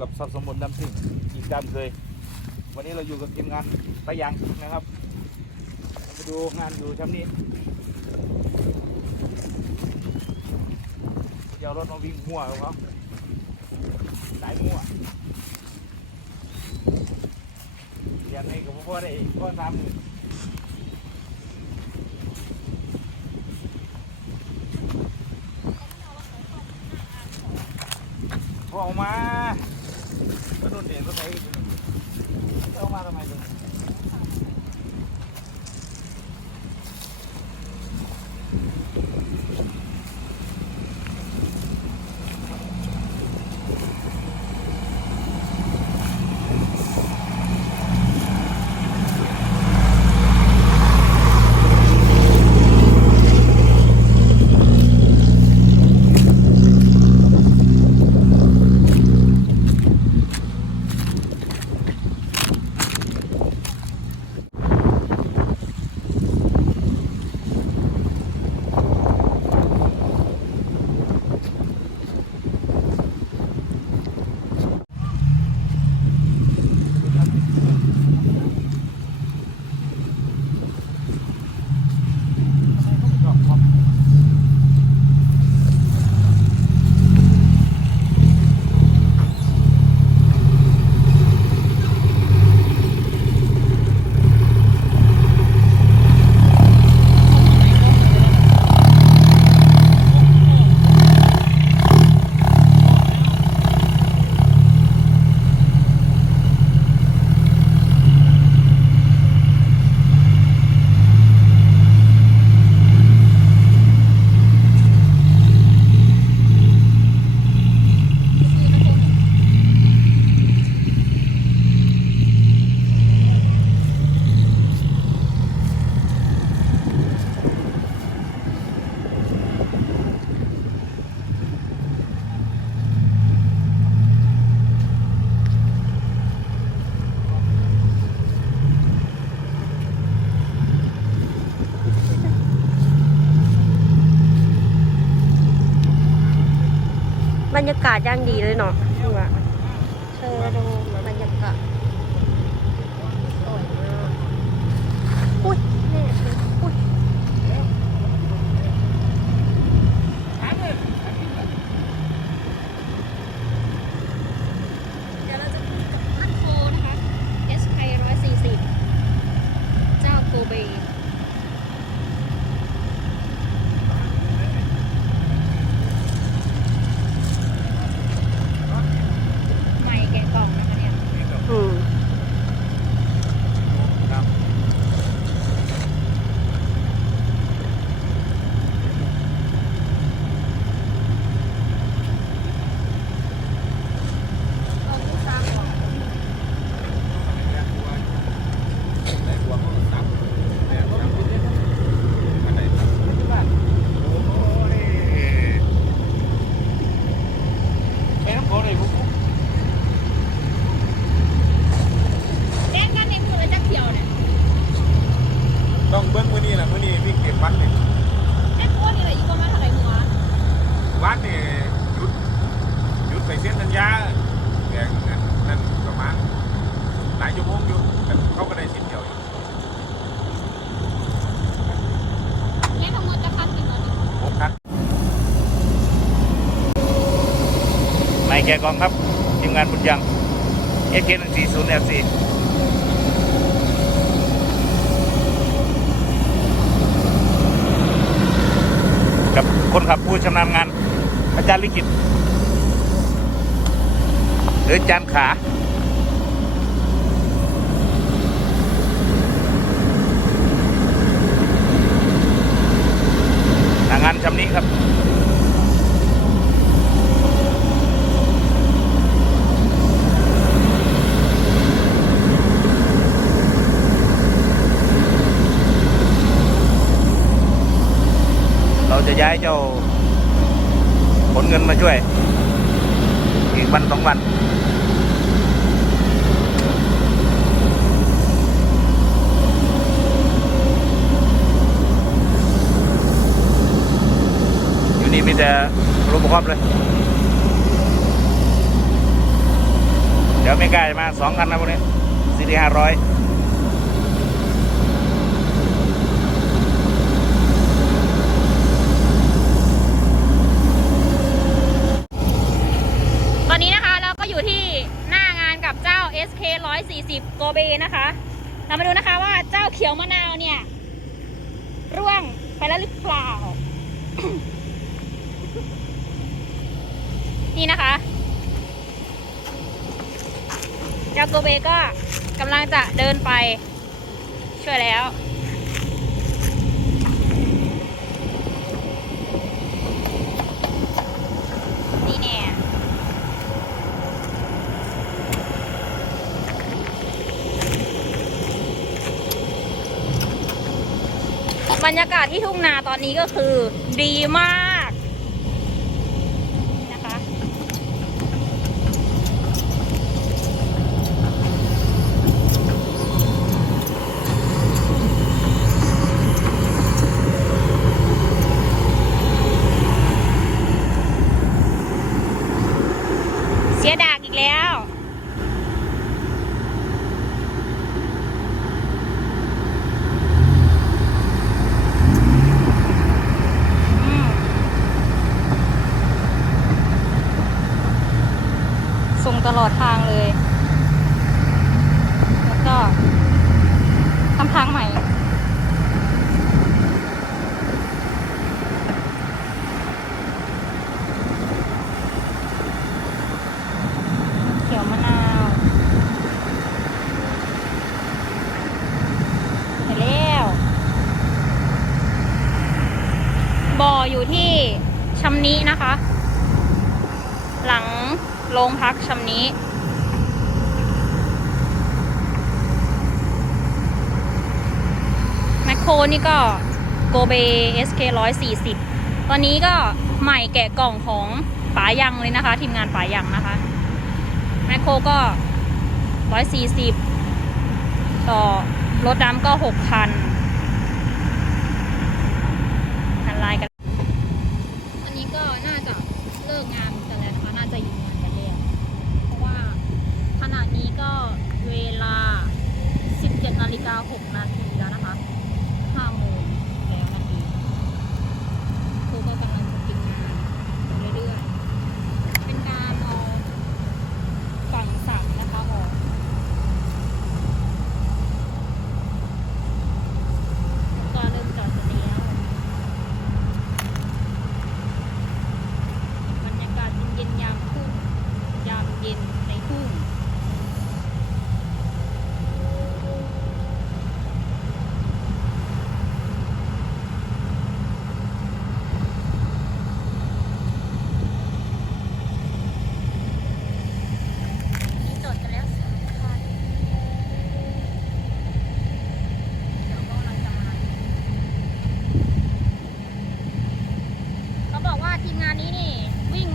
กับสับสมุนดำซิ่งอีกตามเคย วันนี้เราอยู่กับทีมงานปะยางนะครับมาดูงานอยู่ชั้นนี้เดี๋ยวรถมาวิ่งหัวของเขาสายมั่วเรียนให้กับพ่อได้พ่อทำ 那个啥，那个。 บรรยากาศย่างดีเลยเนาะว่าเธอดูบรรยากาศสวยมากอุ้ยแม่เธออุ้ยเดี๋ยวเราจะคุยกับท่านโคนะคะ SK 140 เจ้าโกเบ ใหม่แกะกล่องนะคะเนี่ย อืม ครับ ลองดูตามก่อน แม่น้ำโขงเลยผม แจ้งกันในมือแล้วจะเขียวเนี่ย ต้องเบิ้งมื้อนี้แหละมื้อนี้พี่เก็บวัดนี่ แจ้งโค้ดนี่แหละอีกประมาณเท่าไหร่หัว วัดนี่หยุดหยุ ดไปเส้นสัญญาแกงนั่นนั่นประมาณหลายชั่วโมงอยู่แต่เขาก็ได้สิ้นเดียวอยู่แจ้งทั้งหมดจะคันกี่ตัวนี่หกคันไม่แกะกองครับทีมงานบุญยัง AK 1 4 0 FC กับคนขับผู้ชำนาญงานอาจารย์ลิขิตห รือจารย์ขาทางงานชำนี้ครับเราจะย้ายเจ้าขนเงินมาช่วย อีกวันสองวัน อยู่นี่มี แต่รถปรอบเลย เดี๋ยวไม่กล้ามาสองคันนะพวกนี้ซีดีห้าร้อยตอนนี้นะคะเราก็อยู่ที่หน้างานกับเจ้า SK 140โกเบนะคะ เรามาดูนะคะว่าเจ้าเขียวมะนาวเนี่ย ร่วงไปแล้วหรือเปล่า นี่นะคะเจ้าโกเบก็กำลังจะเดินไปช่วยแล้ว นี่แน่บรรยากาศที่ทุ่งนาตอนนี้ก็คือดีมากนี่นะคะ เสียดากอีกแล้ว อืมส่งตลอดทางเลย แล้วก็ทำทางใหม่ เขียวมะนาวไปแล้ว บ่ออยู่ที่ชำ นะคะ หลังโรงพักชำนี้ แมคโครนี่ก็โกเบ SK 140 ตอนนี้ก็ใหม่แกะกล่องของป๋ายังเลยนะคะ ทีมงานป๋ายังนะคะ แมคโครก็ 140 ต่อรถดำก็6,000หันไลน์กัน อันนี้ก็น่าจะเลิกงานกันแล้วนะคะ น่าจะหยุดงานกันแล้ว เพราะว่าขณะนี้ก็เวลา 17 นาฬิกา6นาทีแล้วนะคะ5โมงแล้วนาทีครูก็กำลังจะปิดงานเรื่อยๆ เป็นการเอาฝั่งสักนะคะออกก็เริ่มจอดจะแล้ว บรรยากาศเย็นๆยามทุ่งยามเย็นในทุ่งนี่จดกันแล้วสามคันเดี๋ยวก็กำลังจะมา เขาบอกว่าทีมงานนี้นี่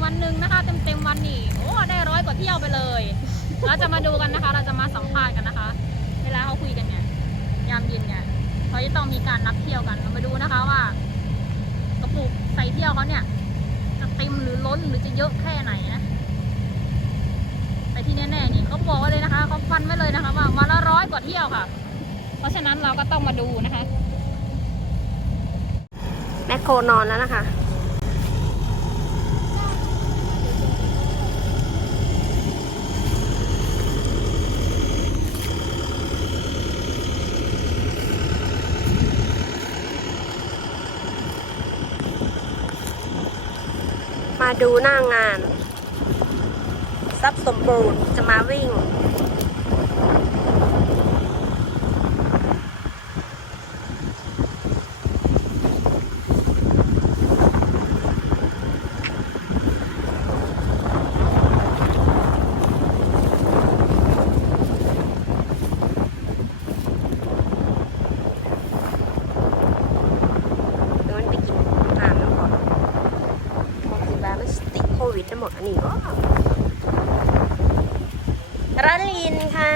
วันหนึ่งนะคะเต็มเต็มๆวันนี่โอ้ได้ร้อยกว่าเที่ยวไปเลย เราจะมาดูกันนะคะ เราจะมาสัมภาษณ์กันนะคะ เวลาเขาคุยกันเนี่ยยามเย็นเนี่ยเขาจะต้องมีการนับเที่ยวกันเรามาดูนะคะว่ากระปุกใส่เที่ยวเขาเนี่ยจะเต็มหรือล้นหรือจะเยอะแค่ไหนนะแต่ที่แน่ๆนี่เขาบอกเลยนะคะเขาฟันไว้เลยนะคะว่าวันละร้อยกว่าเที่ยวค่ะ เพราะฉะนั้นเราก็ต้องมาดูนะคะแมคโครนอนแล้วนะคะ ดูหน้างาน ทรัพย์สมบูรณ์จะมาวิ่ง ลินค่ะ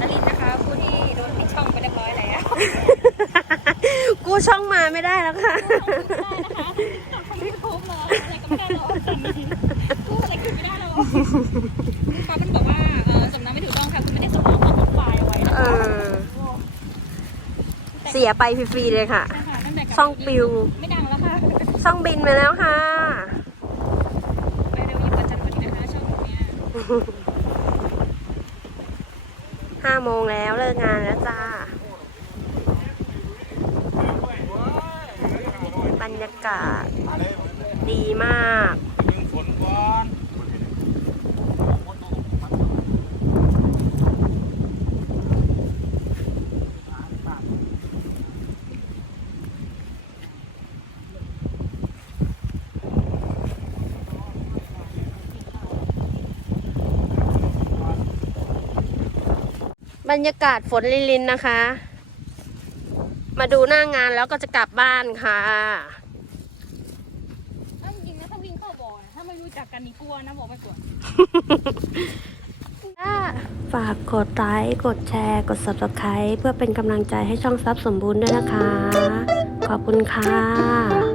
อลินนะคะผู้ที่โดนปิดช่องไปเรียบร้อยแล้วกูช่องมาไม่ได้แล้วค่ะกูช่องไม่พบเลยอะไรก็ไม่ได้เราอนนี้กูอะไรก็ไม่ได้เล้วฟ้ามันบอกว่าสำนักไม่ถูกต้องค่ะคุณไม่ได้สมองของคนฝ่ายไว้เสียไปฟรีๆเลยค่ะ ช่องปิว ไม่ดังแล้วค่ะ ช่องบินมาแล้วค่ะ ไปเร็วยิ่งกว่จันทร์วันนี้นะคะช่องนี้ ห้าโมงแล้วเลิกงานแล้วจ้า บรรยากาศดีมาก ยิงฝนก่อน บ รรยากาศฝนลินๆนะคะ มาดูหน้างานแล้วก็จะกลับบ้านค่ะถ้าจริงๆนะถ้าวิ่งเข้าบ่อนะถ้าไม่รู้จักกันนี่กลัวนะบอกไม่กลัว ฝากกดไลค์กดแชร์ กด subscribe เพื่อเป็นกำลังใจให้ช่องซับสมบูรณ์ด้วยนะคะ ขอบคุณค่ะ